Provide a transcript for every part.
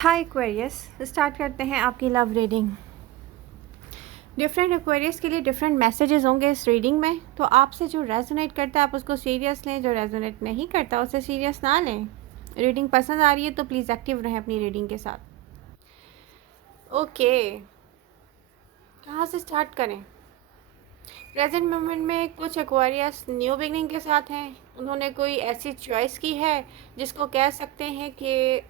हाय Aquarius, start करते हैं आपकी लव रीडिंग। डिफरेंट एक्वेरियस के लिए डिफरेंट मैसेजेस होंगे इस रीडिंग में, तो आपसे जो रेजोनेट करता है आप उसको सीरियस लें, जो रेजोनेट नहीं करता उसे सीरियस ना लें। रीडिंग पसंद आ रही है तो प्लीज़ एक्टिव रहें अपनी रीडिंग के साथ। ओके, कहाँ से स्टार्ट करें? प्रेजेंट मोमेंट में कुछ एक्वेरियस न्यू बिगनिंग के साथ हैं। उन्होंने कोई ऐसी चॉइस की है जिसको कह सकते हैं कि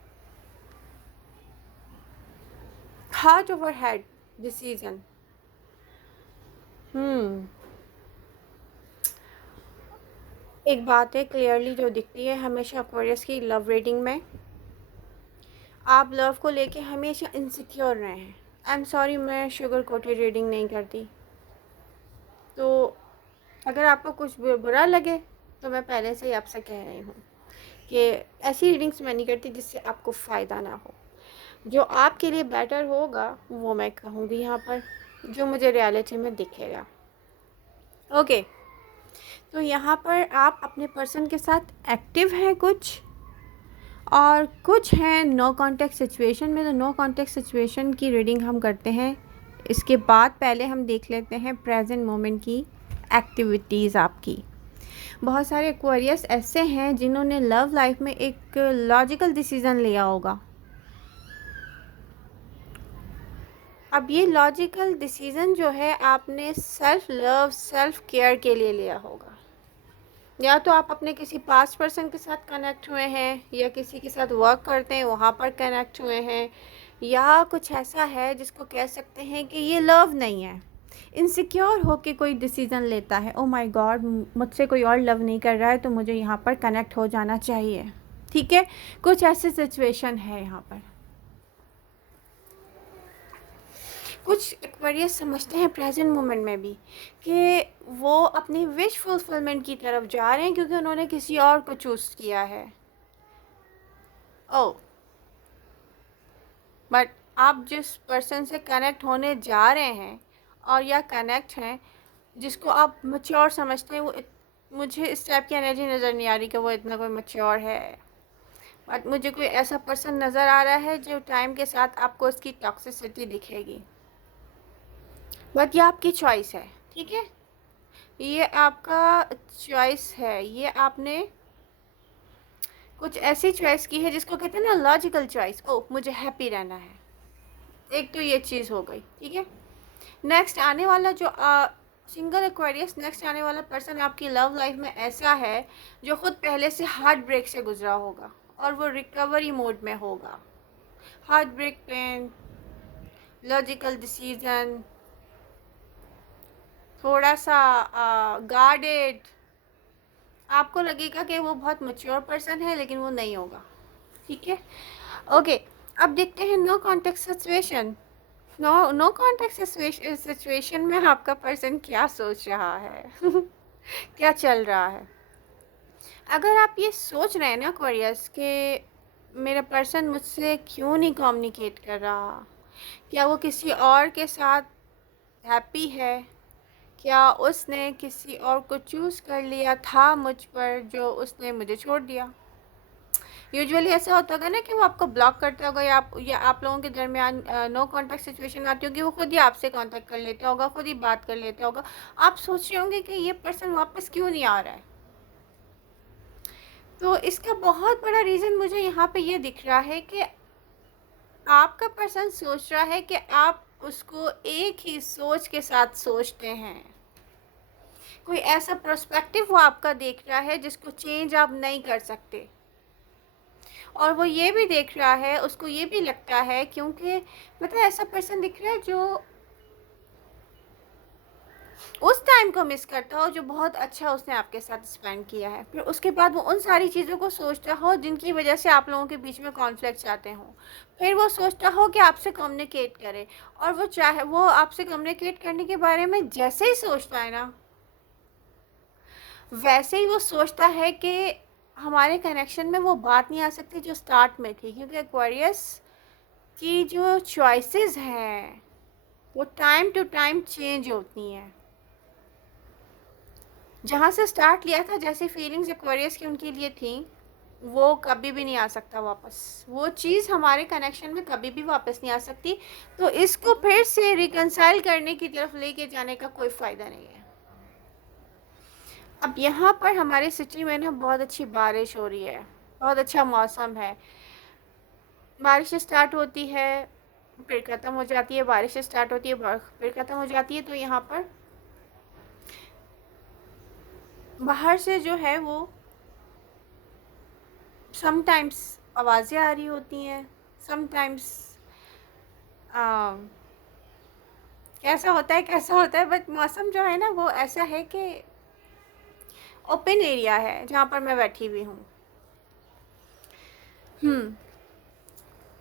हार्ट ओवर हेड डिसीजन। एक बात है क्लियरली जो दिखती है हमेशा एक्वेरियस की लव रीडिंग में, आप लव को लेके हमेशा इनसिक्योर रहे हैं। आई एम सॉरी, मैं शुगर कोटेड रीडिंग नहीं करती, तो अगर आपको कुछ बुरा लगे तो मैं पहले से ही आपसे कह रही हूँ कि ऐसी रीडिंग्स मैं नहीं करती जिससे आपको फ़ायदा ना हो। जो आपके लिए बेटर होगा वो मैं कहूँगी यहाँ पर, जो मुझे रियलिटी में दिखेगा। ओके, तो यहाँ पर आप अपने पर्सन के साथ एक्टिव हैं कुछ, और कुछ हैं नो कॉन्टेक्ट सिचुएशन में। तो नो कॉन्टेक्ट सिचुएशन की रीडिंग हम करते हैं, इसके बाद पहले हम देख लेते हैं प्रेजेंट मोमेंट की एक्टिविटीज़ आपकी। बहुत सारे एक्वेरियस ऐसे हैं जिन्होंने लव लाइफ में एक लॉजिकल डिसीज़न लिया होगा। अब ये लॉजिकल डिसीज़न जो है आपने सेल्फ लव सेल्फ केयर के लिए लिया होगा। या तो आप अपने किसी पास्ट पर्सन के साथ कनेक्ट हुए हैं, या किसी के साथ वर्क करते हैं वहाँ पर कनेक्ट हुए हैं, या कुछ ऐसा है जिसको कह सकते हैं कि ये लव नहीं है। इनसिक्योर होके कोई डिसीज़न लेता है, ओ माय गॉड मुझसे कोई और लव नहीं कर रहा है तो मुझे यहाँ पर कनेक्ट हो जाना चाहिए। ठीक है, कुछ ऐसी सिचुएशन है यहाँ पर। कुछ एक्वेरियस समझते हैं प्रेजेंट मोमेंट में भी कि वो अपनी विश फुलफिलमेंट की तरफ जा रहे हैं क्योंकि उन्होंने किसी और को चूज़ किया है। ओ, बट आप जिस पर्सन से कनेक्ट होने जा रहे हैं और या कनेक्ट हैं जिसको आप मैच्योर समझते हैं, वो मुझे इस टाइप की एनर्जी नज़र नहीं आ रही कि वो इतना कोई मैच्योर है। बट मुझे कोई ऐसा पर्सन नज़र आ रहा है जो टाइम के साथ आपको इसकी टॉक्सिसिटी दिखेगी। बट ये आपकी चॉइस है, ठीक है, ये आपका चॉइस है। ये आपने कुछ ऐसी चॉइस की है जिसको कहते हैं ना लॉजिकल चॉइस। ओ, मुझे हैप्पी रहना है, एक तो ये चीज़ हो गई। ठीक है, नेक्स्ट आने वाला जो सिंगल एक्वेरियस, नेक्स्ट आने वाला पर्सन आपकी लव लाइफ में ऐसा है जो खुद पहले से हार्ट ब्रेक से गुजरा होगा और वो रिकवरी मोड में होगा। Heart break pain, logical decision, थोड़ा सा गार्डेड। आपको लगेगा कि वो बहुत मैच्योर पर्सन है लेकिन वो नहीं होगा। ठीक है, ओके, अब देखते हैं no contact situation. No contact situation में आपका पर्सन क्या सोच रहा है क्या चल रहा है। अगर आप ये सोच रहे हैं ना क्वेरियस कि मेरा पर्सन मुझसे क्यों नहीं कम्युनिकेट कर रहा, क्या वो किसी और के साथ हैप्पी है, क्या उसने किसी और को चूज़ कर लिया था मुझ पर जो उसने मुझे छोड़ दिया। यूजुअली ऐसा होता होगा ना कि वो आपको ब्लॉक करता होगा, या आप लोगों के दरमियान नो कांटेक्ट सिचुएशन आती होगी, वो खुद ही आपसे कांटेक्ट कर लेता होगा, खुद ही बात कर लेता होगा। आप सोच रहे होंगे कि ये पर्सन वापस क्यों नहीं आ रहा है। तो इसका बहुत बड़ा रीज़न मुझे यहाँ पे ये दिख रहा है कि आपका पर्सन सोच रहा है कि आप उसको एक ही सोच के साथ सोचते हैं। कोई ऐसा पर्सपेक्टिव वो आपका देख रहा है जिसको चेंज आप नहीं कर सकते, और वो ये भी देख रहा है, उसको ये भी लगता है, क्योंकि मतलब ऐसा पर्सन दिख रहा है जो उस टाइम को मिस करता हो जो बहुत अच्छा उसने आपके साथ स्पेंड किया है, फिर उसके बाद वो उन सारी चीज़ों को सोचता हो जिनकी वजह से आप लोगों के बीच में कॉन्फ्लिक्ट्स आते हों। फिर वो सोचता हो कि आपसे कम्युनिकेट करे, और वो चाहे वो आपसे कम्युनिकेट करने के बारे में जैसे ही सोचता है ना, वैसे ही वो सोचता है कि हमारे कनेक्शन में वो बात नहीं आ सकती जो स्टार्ट में थी, क्योंकि एक्वेरियस की जो चॉइसेस हैं वो टाइम टू टाइम चेंज होती हैं। जहाँ से स्टार्ट लिया था, जैसी फीलिंग्स एक्वेरियस की उनके लिए थी, वो कभी भी नहीं आ सकता वापस, वो चीज़ हमारे कनेक्शन में कभी भी वापस नहीं आ सकती। तो इसको फिर से रिकंसाइल करने की तरफ लेके जाने का कोई फ़ायदा नहीं है। अब यहाँ पर हमारे सिटी में ना बहुत अच्छी बारिश हो रही है, बहुत अच्छा मौसम है। बारिश स्टार्ट होती है, फिर ख़त्म हो जाती है, बारिश स्टार्ट होती है, फिर ख़त्म हो जाती है। तो यहाँ पर बाहर से जो है वो समटाइम्स आवाज़ें आ रही होती हैं, समटाइम्स कैसा होता है, बट मौसम जो है ना वो ऐसा है कि ओपन एरिया है जहाँ पर मैं बैठी हुई हूँ।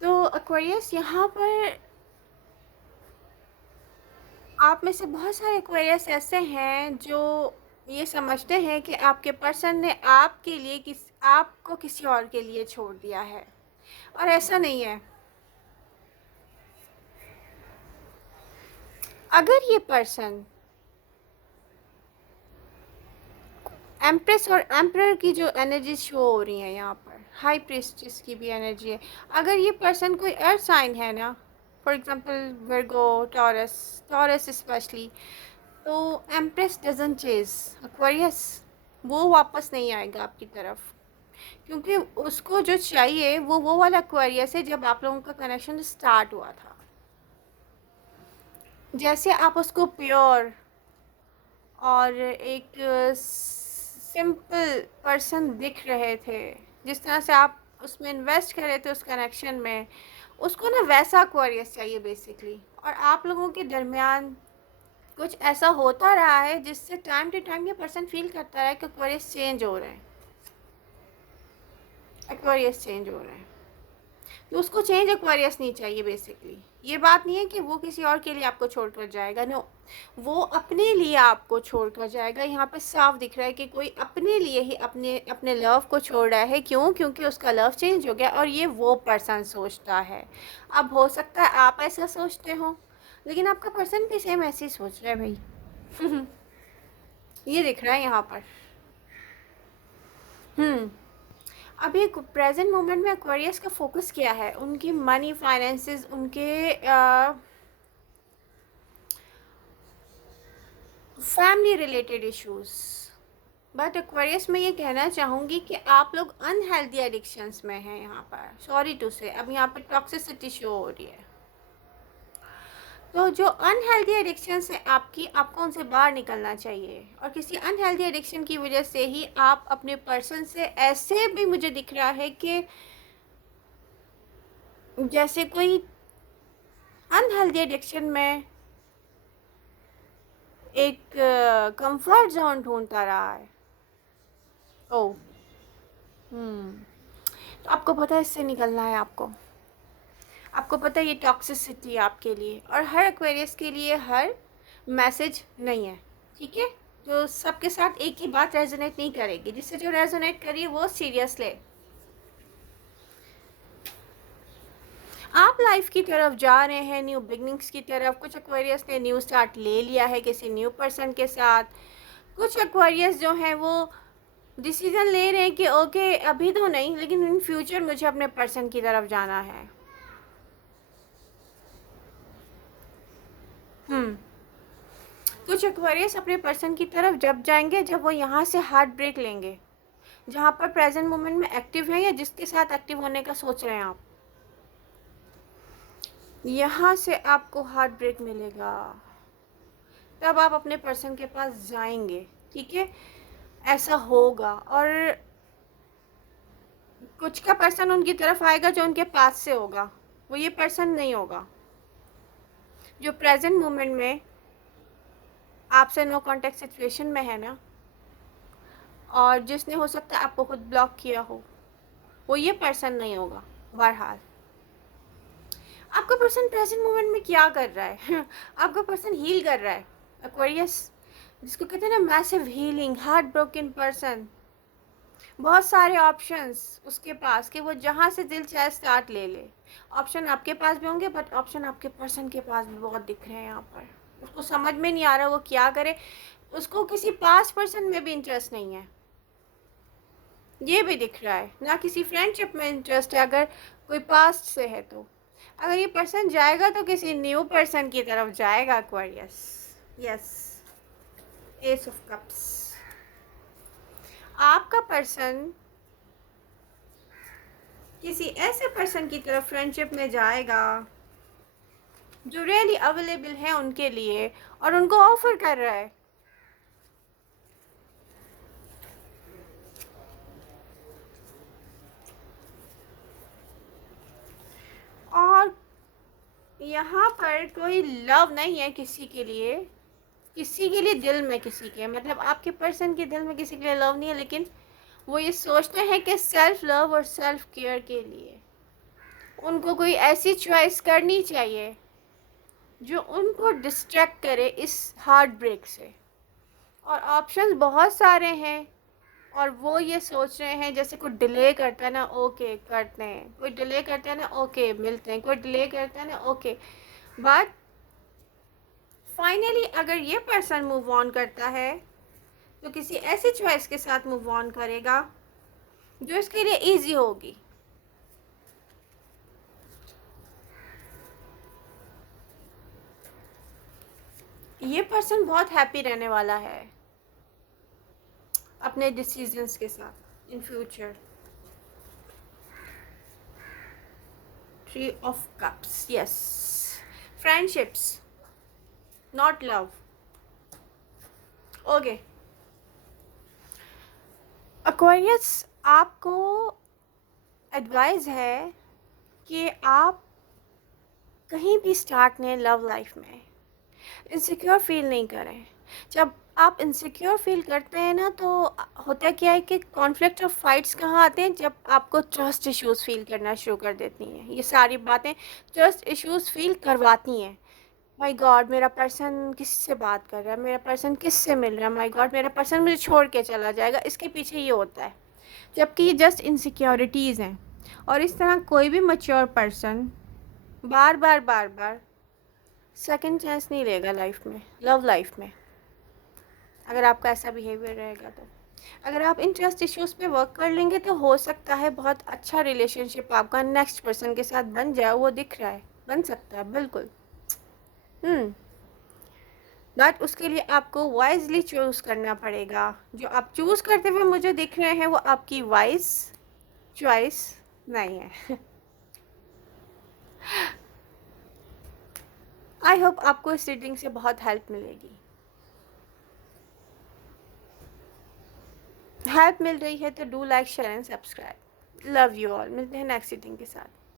तो एक्वेरियस यहाँ पर आप में से बहुत सारे एक्वेरियस ऐसे हैं जो ये समझते हैं कि आपके पर्सन ने आपके लिए आपको किसी और के लिए छोड़ दिया है, और ऐसा नहीं है। अगर ये पर्सन एम्प्रेस और एम्परर की जो एनर्जी शो हो रही है यहाँ पर, हाई प्रीस्टेस की भी एनर्जी है। अगर ये पर्सन कोई अर्थ साइन है ना, for example Virgo, taurus specially, तो एम्प्रेस डजंट चेज एक्वेरियस, वो वापस नहीं आएगा आपकी तरफ, क्योंकि उसको जो चाहिए वो वाला एक्वेरियस है जब आप लोगों का कनेक्शन स्टार्ट हुआ था। जैसे आप उसको प्योर और एक सिंपल पर्सन दिख रहे थे, जिस तरह से आप उसमें इन्वेस्ट कर रहे थे उस कनेक्शन में, उसको ना वैसा एक्वेरियस चाहिए बेसिकली। और आप लोगों के दरमियान कुछ ऐसा होता रहा है जिससे टाइम टू टाइम ये पर्सन फील करता है कि एक्वेरियस चेंज हो रहे हैं, एक्वेरियस चेंज हो रहे हैं। तो उसको चेंज एक्वेरियस नहीं चाहिए बेसिकली। ये बात नहीं है कि वो किसी और के लिए आपको छोड़कर जाएगा, नो, वो अपने लिए आपको छोड़कर जाएगा। यहाँ पे साफ दिख रहा है कि कोई अपने लिए ही अपने अपने लव को छोड़ रहा है। क्यों? क्योंकि उसका लव चेंज हो गया, और ये वो पर्सन सोचता है। अब हो सकता है आप ऐसा सोचते हो, लेकिन आपका पर्सन भी सेम ऐसे ही सोच रहा है भाई। ये दिख रहा है यहाँ पर। अभी प्रेजेंट मोमेंट में एक्वेरियस का फोकस क्या है? उनकी मनी, फाइनेंसेस, उनके family related issues. But Aquarius में ये कहना चाहूँगी कि आप लोग अनहेल्दी एडिक्शंस में हैं यहाँ पर, सॉरी टू से। अब यहाँ पर टॉक्सिसिटी शो हो रही है। तो जो अनहेल्दी एडिक्शंस है आपकी, आपको उनसे बाहर निकलना चाहिए। और किसी अनहेल्दी एडिक्शन की वजह से ही आप अपने पर्सन से, ऐसे भी मुझे दिख रहा है कि जैसे कोई अनहेल्दी एडिक्शन में एक कंफर्ट जोन ढूंढता रहा है। ओ तो आपको पता है इससे निकलना है। आपको पता है ये टॉक्सिसिटी आपके लिए, और हर एक्वेरियस के लिए हर मैसेज नहीं है, ठीक है? तो सबके साथ एक ही बात रेजोनेट नहीं करेगी। जिससे जो रेजोनेट करिए वो सीरियस ले। आप लाइफ की तरफ जा रहे हैं, न्यू बिगनिंग्स की तरफ। कुछ एक्वेरियस ने न्यू स्टार्ट ले लिया है किसी न्यू पर्सन के साथ। कुछ एक्वेरियस जो हैं वो डिसीजन ले रहे हैं कि ओके अभी तो नहीं, लेकिन इन फ्यूचर मुझे अपने पर्सन की तरफ जाना है। कुछ एक्वेरियस अपने पर्सन की तरफ जब जाएंगे जब वो यहाँ से हार्ट ब्रेक लेंगे, जहाँ पर प्रेजेंट मोमेंट में एक्टिव है या जिसके साथ एक्टिव होने का सोच रहे हैं आप, यहाँ से आपको हार्ट ब्रेक मिलेगा, तब आप अपने पर्सन के पास जाएंगे, ठीक है? ऐसा होगा। और कुछ का पर्सन उनकी तरफ आएगा जो उनके पास से होगा, वो ये पर्सन नहीं होगा जो प्रेजेंट मोमेंट में आपसे नो कांटेक्ट सिचुएशन में है ना, और जिसने हो सकता है आपको खुद ब्लॉक किया हो, वो ये पर्सन नहीं होगा। बहरहाल आपका पर्सन प्रेजेंट मोमेंट में क्या कर रहा है? आपका पर्सन हील कर रहा है। एक्वेरियस जिसको कहते हैं ना massive healing, heart broken person, बहुत सारे ऑप्शंस उसके पास कि वो जहाँ से दिल चाहे स्टार्ट ले ले। ऑप्शन आपके पास भी होंगे, बट ऑप्शन आपके पर्सन के पास भी बहुत दिख रहे हैं यहाँ पर। उसको समझ में नहीं आ रहा वो क्या करे। उसको किसी पास पर्सन में भी इंटरेस्ट नहीं है। ये भी दिख रहा है, ना किसी फ्रेंडशिप में इंटरेस्ट है अगर कोई पास्ट से है तो। अगर ये पर्सन जाएगा तो किसी न्यू पर्सन की तरफ जाएगा Aquarius. Yes, S of cups. आपका पर्सन किसी ऐसे पर्सन की तरफ फ्रेंडशिप में जाएगा जो रियली अवेलेबल है उनके लिए और उनको ऑफर कर रहा है। और यहाँ पर कोई लव नहीं है किसी के लिए, किसी के लिए दिल में, किसी के मतलब आपके पर्सन के दिल में किसी के लिए लव नहीं है, लेकिन वो ये सोचते हैं कि सेल्फ लव और सेल्फ केयर के लिए उनको कोई ऐसी चॉइस करनी चाहिए जो उनको डिस्ट्रैक्ट करे इस हार्ट ब्रेक से। और ऑप्शंस बहुत सारे हैं और वो ये सोच रहे हैं, जैसे कोई डिले करता है ना, ओके करते हैं, कोई डिले करता है ना, ओके मिलते हैं, कोई डिले करता है ना, ओके। बट फाइनली अगर ये पर्सन मूव ऑन करता है तो किसी ऐसी चॉइस के साथ मूव ऑन करेगा जो इसके लिए इजी होगी। ये पर्सन बहुत हैप्पी रहने वाला है अपने डिसीजंस के साथ in future. Three of cups, yes, friendships not love. Okay Aquarius, आपको एडवाइस है कि आप कहीं भी स्टार्ट नहीं लव लाइफ में इनसिक्योर फील नहीं करें। जब आप इनसिक्योर फील करते हैं ना तो होता क्या है कि कॉन्फ्लिक्ट और फाइट्स कहाँ आते हैं, जब आपको ट्रस्ट इश्यूज फील करना शुरू कर देती हैं। ये सारी बातें ट्रस्ट इश्यूज फील करवाती हैं। माय गॉड मेरा पर्सन किससे बात कर रहा है, मेरा पर्सन किससे मिल रहा है, माय गॉड मेरा पर्सन मुझे छोड़ के चला जाएगा, इसके पीछे ये होता है। जबकि ये जस्ट इनसिक्योरिटीज़ हैं। और इस तरह कोई भी मैच्योर पर्सन बार बार बार बार सेकंड चांस नहीं लेगा लाइफ में, लव लाइफ में, अगर आपका ऐसा बिहेवियर रहेगा तो। अगर आप इन ट्रस्ट इश्यूज़ पे वर्क कर लेंगे तो हो सकता है बहुत अच्छा रिलेशनशिप आपका नेक्स्ट पर्सन के साथ बन जाए। वो दिख रहा है, बन सकता है बिल्कुल। बट उसके लिए आपको वाइजली चूज़ करना पड़ेगा। जो आप चूज़ करते हुए मुझे दिख रहे हैं वो आपकी वाइज चॉइस नहीं है। आई होप आपको इस रीडिंग से बहुत हेल्प मिलेगी। हेल्प मिल रही है तो do like share and subscribe. Love you all. मिलते हैं नेक्स्ट रीडिंग के साथ।